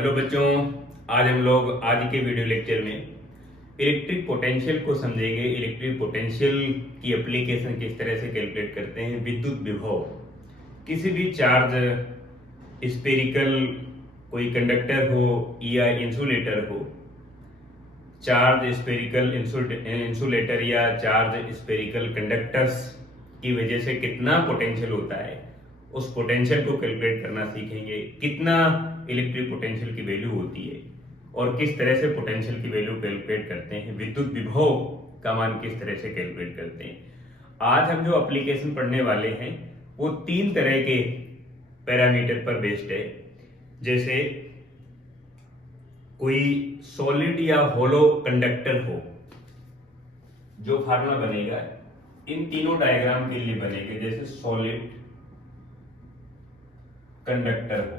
Hello बच्चों, आज हम लोग आज के वीडियो लेक्चर में इलेक्ट्रिक पोटेंशियल को समझेंगे। इलेक्ट्रिक पोटेंशियल की एप्लीकेशन किस तरह से कैलकुलेट करते हैं। विद्युत विभव किसी भी चार्ज स्फेरिकल कोई कंडक्टर हो या इंसुलेटर हो, चार्ज स्फेरिकल इंसुलेटर या चार्ज स्फेरिकल कंडक्टर्स की वजह से कितना पोटेंशियल होता है, उस पोटेंशियल को कैलकुलेट करना सीखेंगे। कितना इलेक्ट्रिक पोटेंशियल की वैल्यू होती है और किस तरह से पोटेंशियल की वैल्यू कैलकुलेट करते हैं। विद्युत विभव का मान किस तरह से कैलकुलेट करते हैं। आज हम जो एप्लीकेशन पढ़ने वाले हैं वो तीन तरह के पैरामीटर पर बेस्ड है। जैसे कोई सॉलिड या होलो कंडक्टर हो, जो फार्मूला बनेगा इन तीनों डायग्राम के लिए बनेगा। जैसे सॉलिड कंडक्टर हो,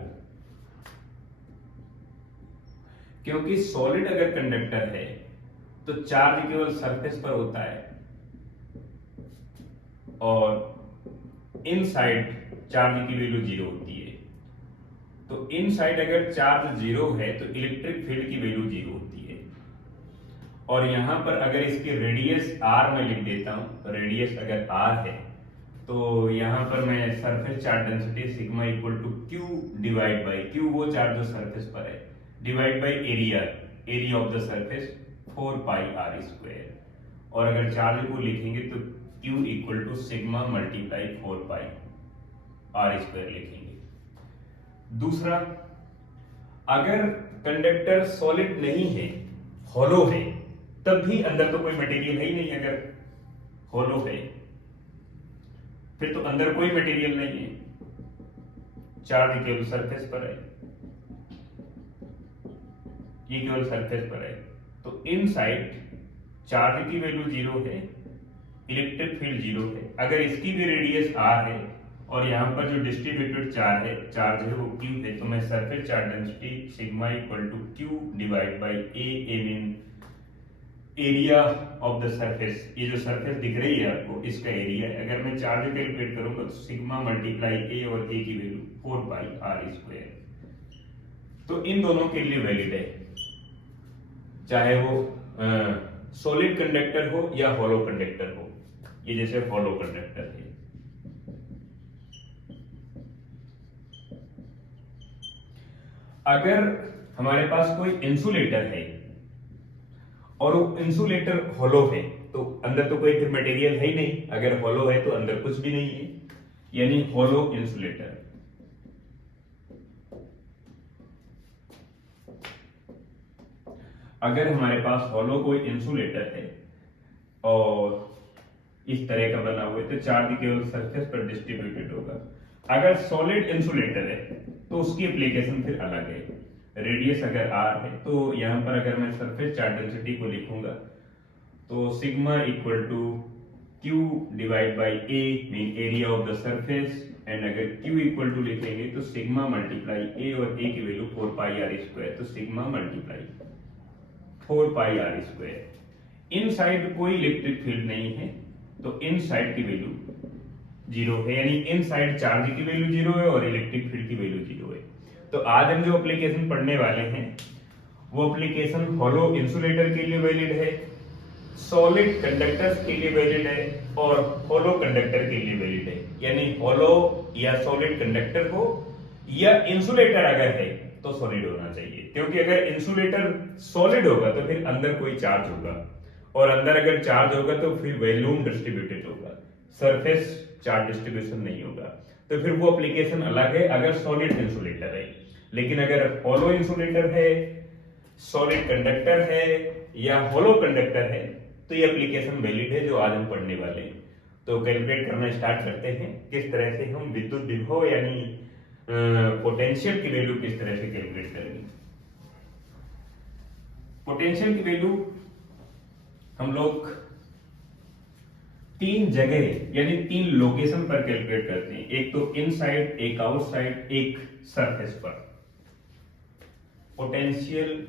क्योंकि सॉलिड अगर कंडक्टर है तो चार्ज केवल सरफेस पर होता है और इनसाइड चार्ज की वैल्यू जीरो होती है। तो इनसाइड अगर चार्ज जीरो है तो इलेक्ट्रिक फील्ड की वैल्यू जीरो होती है। और यहां पर अगर इसके रेडियस आर में लिख देता हूं, रेडियस अगर आर है तो यहां पर मैं surface charge density sigma equal to Q divide by Q, वो चार्ज जो सरफेस पर है, divide by area of the surface 4 pi R square. और अगर चार्ज को लिखेंगे तो Q equal to sigma multiply 4 pi R square लिखेंगे। दूसरा, अगर कंडक्टर सॉलिड नहीं है, हॉलो है, तब भी अंदर तो कोई मटेरियल है ही नहीं। अगर हॉलो है फिर तो अंदर कोई मटेरियल नहीं है, चार्ज केवल सरफेस पर है, ये केवल सरफेस पर है। तो इनसाइड चार्ज की वैल्यू जीरो है, इलेक्ट्रिक फील्ड जीरो है। अगर इसकी भी रेडियस आर है और यहाँ पर जो डिस्ट्रीब्यूटेड चार्ज है वो क्यू है, तो मैं surface charge density sigma equal to Q divide by A mean area of the surface. ये जो सरफेस दिख रही है आपको, इसका एरिया है। अगर मैं चार्ज कैलकुलेट करूंगा तो सिग्मा मल्टीप्लाई ए और ए की वैल्यू 4 पाई आर स्क्वायर। तो इन दोनों के लिए वैलिड है, चाहे वो सॉलिड कंडक्टर हो या हॉलो कंडक्टर हो। ये जैसे हॉलो कंडक्टर है, अगर हमारे पास कोई इंसुलेटर है और वो इंसुलेटर हॉलो है तो अंदर तो कोई फिर मटेरियल है ही नहीं। अगर हॉलो है तो अंदर कुछ भी नहीं है, यानी हॉलो इंसुलेटर। अगर हमारे पास हॉलो कोई इंसुलेटर है और इस तरह का बना हुआ है तो चार्ज केवल सरफेस पर डिस्ट्रीब्यूटेड होगा। अगर सॉलिड इंसुलेटर है तो उसकी एप्लीकेशन फिर अलग है। रेडियस अगर आर है तो यहां पर अगर मैं सरफेस चार्ज डेंसिटी को लिखूंगा तो sigma equal to Q divide by A mean area of the surface, and अगर क्यू इक्वल टू लिखेंगे तो सिग्मा मल्टीप्लाई ए और ए की वैल्यू 4 पाई आर स्क्वायर, तो sigma multiply 4 pi R square. Inside कोई इलेक्ट्रिक फील्ड नहीं है तो इनसाइड की वैल्यू जीरो है, यानी इनसाइड चार्ज की वैल्यू जीरो है और इलेक्ट्रिक फील्ड की वैल्यू जीरो है। तो आज हम जो एप्लीकेशन पढ़ने वाले हैं वो एप्लीकेशन हॉलो इंसुलेटर के लिए वैलिड है, सॉलिड कंडक्टर्स के लिए वैलिड है और हॉलो कंडक्टर के लिए वैलिड है। यानी हॉलो या सॉलिड कंडक्टर हो या इंसुलेटर अगर है तो सॉलिड होना चाहिए, क्योंकि अगर इंसुलेटर सॉलिड होगा तो फिर अंदर कोई चार्ज होगा और अंदर अगर चार्ज होगा तो फिर वॉल्यूम डिस्ट्रीब्यूटेड होगा, सरफेस चार्ज डिस्ट्रीब्यूशन नहीं होगा। तो फिर वो एप्लीकेशन अलग है अगर सॉलिड इंसुलेटर है। लेकिन अगर हॉलो इंसुलेटर है, सॉलिड कंडक्टर है या हॉलो कंडक्टर है तो ये एप्लीकेशन वैलिड है जो आज हम पढ़ने वाले हैं। तो कैलकुलेट करना स्टार्ट करते हैं किस तरह से हम विद्युत विभव यानी पोटेंशियल की वैल्यू किस तरह से कैलकुलेट करेंगे। पोटेंशियल की वैल्यू हम लोग तीन जगह यानी तीन लोकेशन पर कैलकुलेट करते हैं। एक तो इनसाइड, एक आउटसाइड, एक सरफेस पर। Potential,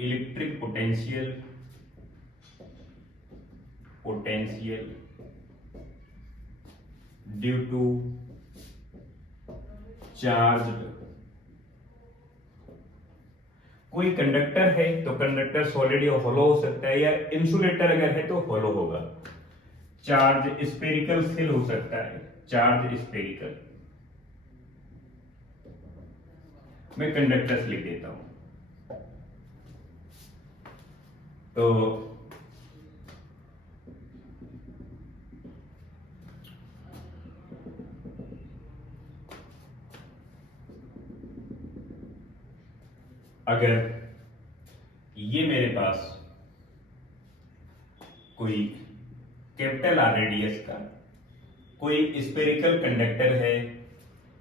electric potential, due to charge. कोई कंडक्टर है तो कंडक्टर सॉलिड या होलो हो सकता है, या इंसुलेटर अगर है तो होलो होगा। चार्ज स्फेरिकल सेल हो सकता है, चार्ज स्फेरिकल। मैं कंडक्टर्स लिख देता हूं। तो अगर ये मेरे पास कोई कैपिटल आर रेडियस का कोई स्फेरिकल कंडक्टर है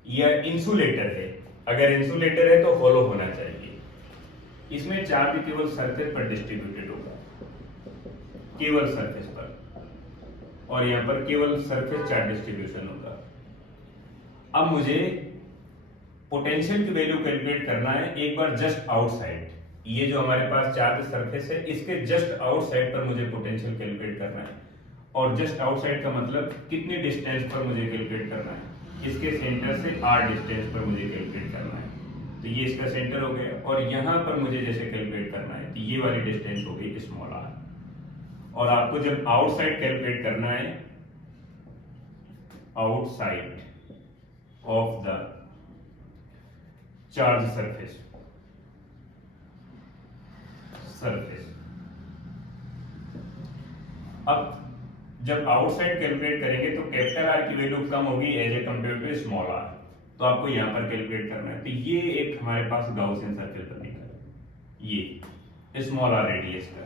या इंसुलेटर है, अगर इंसुलेटर है तो होलो होना चाहिए। इसमें चार्ज केवल सरफेस पर डिस्ट्रीब्यूटेड होगा, केवल सरफेस पर, और यहां पर केवल सरफेस चार्ज डिस्ट्रीब्यूशन होगा। अब मुझे पोटेंशियल की वैल्यू कैलकुलेट करना है एक बार जस्ट आउटसाइड। ये जो हमारे पास चार्ज सरफेस है इसके जस्ट आउटसाइड पर मुझे पोटेंशियल कैलकुलेट करना है। और जस्ट आउटसाइड का मतलब कितने डिस्टेंस पर मुझे कैलकुलेट करना है, इसके सेंटर से r डिस्टेंस पर मुझे कैलकुलेट करना है। तो ये इसका सेंटर हो गया, और यहां पर मुझे जैसे कैलकुलेट करना है तो ये वाली डिस्टेंस हो गई स्मॉल r। और आपको जब आउटसाइड कैलकुलेट करना है, outside of the charge surface, अब जब आउटसाइड कैलकुलेट करेंगे तो कैपिटल आर की वैल्यू कम होगी as a compare to small R, तो आपको यहां पर कैलकुलेट करना है। तो ये एक हमारे पास गाउसियन सर्कल बनेगा, ये स्मॉल आर रेडियस का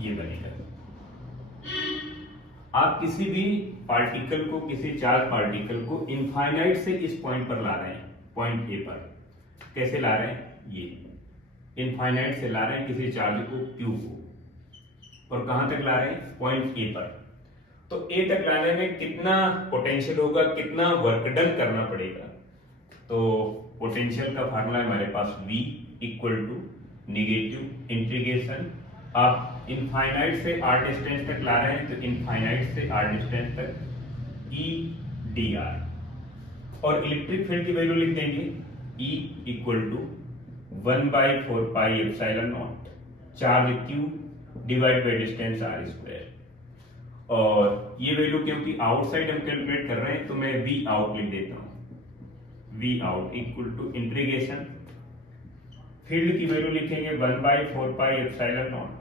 ये बनेगा। आप किसी भी पार्टिकल को, किसी चार्ज पार्टिकल को इनफाइनाइट से इस पॉइंट पर ला रहे हैं, पॉइंट ए पर। कैसे ला रहे हैं, ये इनफाइनाइट से ला रहे हैं किसी चार्ज को, क्यू को, और कहां तक ला रहे हैं, पॉइंट ए पर। तो ए तक लाने में कितना पोटेंशियल होगा, कितना वर्क डन करना पड़ेगा। तो पोटेंशियल का फार्मूला है हमारे पास V equal to negative integration, आप इनफाइनाइट से r डिस्टेंस तक ला रहे हैं तो इनफाइनाइट से r डिस्टेंस तक E dr, और इलेक्ट्रिक फील्ड की वैल्यू लिख देंगे E equal to 1/4 pi epsilon naught charge Q divide by distance r square. और ये वैल्यू क्योंकि आउटसाइड हम कैलकुलेट कर रहे हैं तो मैं V आउट लिख देता हूं, V out equal to integration, field की वैल्यू लिखेंगे 1/4 pi epsilon naught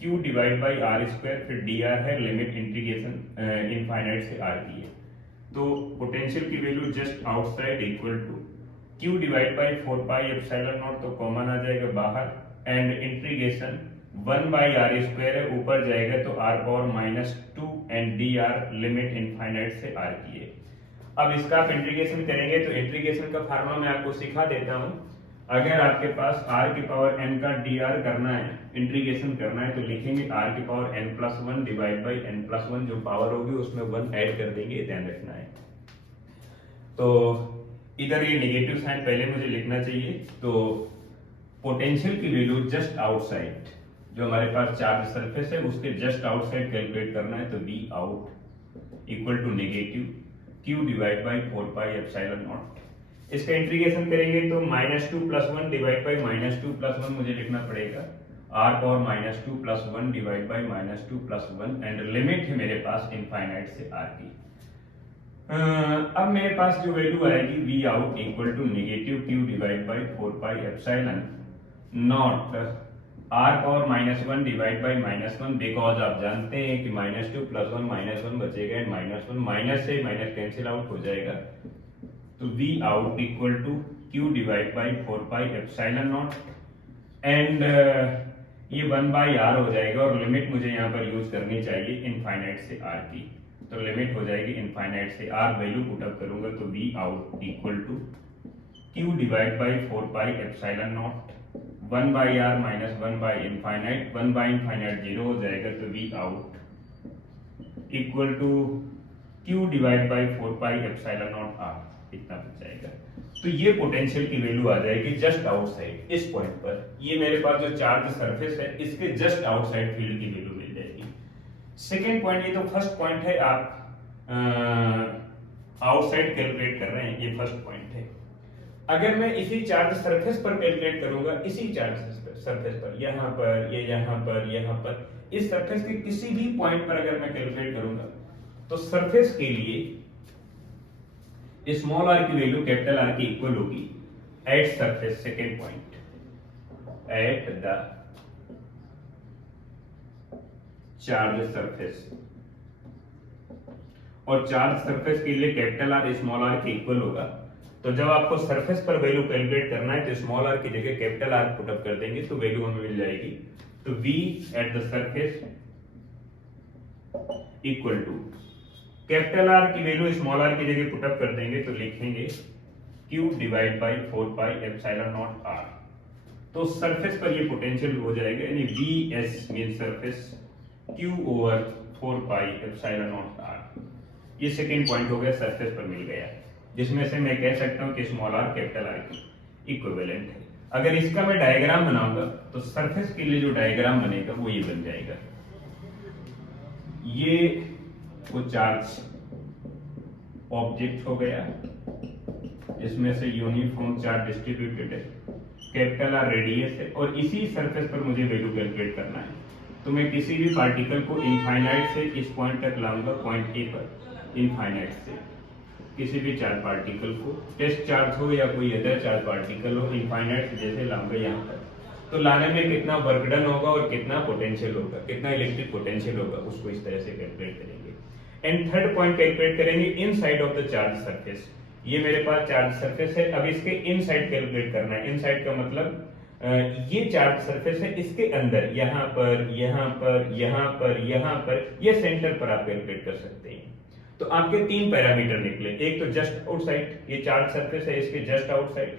Q divide by r square, फिर dr है, लिमिट इंटीग्रेशन इनफाइनाइट से r की है। तो पोटेंशियल की value just outside equal to Q divide by 4 pi epsilon naught, तो कॉमन आ जाएगा बाहर, एंड इंटीग्रेशन 1/r स्क्वायर है, ऊपर जाएगा तो r power -2 and dr limit infinite से r की है। अब इसका आप इंटीग्रेशन करेंगे तो इंटीग्रेशन का फार्मूला मैं आपको सिखा देता हूं। अगर आपके पास r की पावर n का dr करना है, इंटीग्रेशन करना है, तो लिखेंगे r की power n+1 divide by n+1, जो पावर होगी उसमें 1 ऐड कर देंगे, ध्यान रखना है। तो इधर ये नेगेटिव साइन पहले मुझे लिखना चाहिए। तो पोटेंशियल की वैल्यू जस्ट आउटसाइड, जो हमारे पास चार्ज सरफेस है उसके जस्ट आउटसाइड कैलकुलेट करना है, तो V out equal to negative Q divide by 4 pi epsilon naught. इसका इंटीग्रेशन करेंगे तो -2 + 1 डिवाइड बाई -2 + 1 मुझे लिखना पड़ेगा, r power -2 + 1 divide by -2 + 1, and limit है मेरे पास इनफाइनाइट से r की। अब मेरे पास जो वैल्यू आएगी V out equal to negative Q divide by 4 pi epsilon naught r power -1 divide by -1, because आप जानते हैं कि -2 + 1 -1 बचेगा, एंड -1 माइनस से माइनस कैंसिल आउट हो जाएगा। तो V out equal to Q divide by 4 pi epsilon naught, and ये 1/r हो जाएगा, और लिमिट मुझे यहाँ पर यूज करनी चाहिए इनफाइनाइट से r की। तो लिमिट हो जाएगी इनफाइनाइट से r, वैल्यू पुट अप करूंगा तो V out equal to Q divide by 4 pi epsilon naught 1/r minus 1/इनफाइनाइट, 1/इनफाइनाइट 0 हो जाएगा, तो V out equal to Q divide by 4 pi epsilon naught r, इतना बच जाएगा। तो ये पोटेंशियल की वैल्यू आ जाएगी जस्ट आउटसाइड इस पॉइंट पर। ये मेरे पास जो चार्ज सरफेस है इसके जस्ट आउटसाइड फील्ड की वैल्यू मिल जाएगी। सेकेंड पॉइंट, ये तो फर्स्ट पॉइंट है, आप आउटसाइड कैलकुलेट कर रहे हैं, ये फर्स्ट पॉइंट है। अगर मैं इसी चार्ज सरफेस पर कैलकुलेट करूंगा, इसी चार्ज सरफेस पर, यहां पर, ये यहां पर, यहां पर, इस सरफेस के किसी भी पॉइंट पर अगर मैं कैलकुलेट करूंगा, तो सरफेस के लिए स्मॉल आर की वैल्यू कैपिटल आर की इक्वल होगी at surface, second point, at the charge surface. और चार्ज सरफेस के लिए कैपिटल आर स्मॉल आर के इक्वल होगा। तो जब आपको सरफेस पर वैल्यू कैलकुलेट करना है तो स्मॉल आर की जगह कैपिटल आर पुटअप कर देंगे तो वैल्यू हमें मिल जाएगी। तो V at the surface equal to capital R की वैल्यू स्मॉल आर की जगह पुटअप कर देंगे तो लिखेंगे Q divide by 4 pi epsilon naught R। तो सरफेस पर ये पोटेंशियल हो जाएगा, यानी VS mean surface Q over 4 pi epsilon naught R। ये सेकेंड पॉइंट हो गया, सरफेस पर मिल गया, जिसमें से मैं कह सकता हूं कि स्मॉल आर कैपिटल आर की इक्विवेलेंट है। अगर इसका मैं डायग्राम बनाऊंगा तो सरफेस के लिए जो डायग्राम बनेगा वो ये बन जाएगा। ये वो चार्ज ऑब्जेक्ट हो गया, इसमें से यूनिफॉर्म चार्ज डिस्ट्रीब्यूटेड है, कैपिटल आर रेडियस है, और इसी सरफेस पर मुझे वैल्यू कैलकुलेट करना है। तो मैं किसी भी पार्टिकल को इनफाइनाइट से इस पॉइंट तक लाऊंगा, पॉइंट ए पर, इनफाइनाइट से किसी भी चार्ज पार्टिकल को, टेस्ट चार्ज हो या कोई अदर चार्ज पार्टिकल हो, इनफाइनाइट से जैसे लाऊंगा यहाँ पर, तो लाने में कितना वर्क डन होगा और कितना पोटेंशियल होगा, कितना इलेक्ट्रिक पोटेंशियल होगा, उसको इस तरह से कैलकुलेट करेंगे। एंड थर्ड पॉइंट कैलकुलेट करेंगे inside of the charge surface. ये मेरे पास चार्ज सरफेस है, अब इसके इनसाइड कैलकुलेट करना है। इनसाइड का मतलब ये चार्ज सरफेस है, इसके अंदर, यहाँ पर, यहाँ पर, यहाँ पर, यहाँ पर, ये सेंटर पर आप कैलकुलेट कर सकते हैं। तो आपके तीन पैरामीटर निकले, एक तो जस्ट आउटसाइड, ये चार्ज सरफेस है, इसके जस्ट आउटसाइड,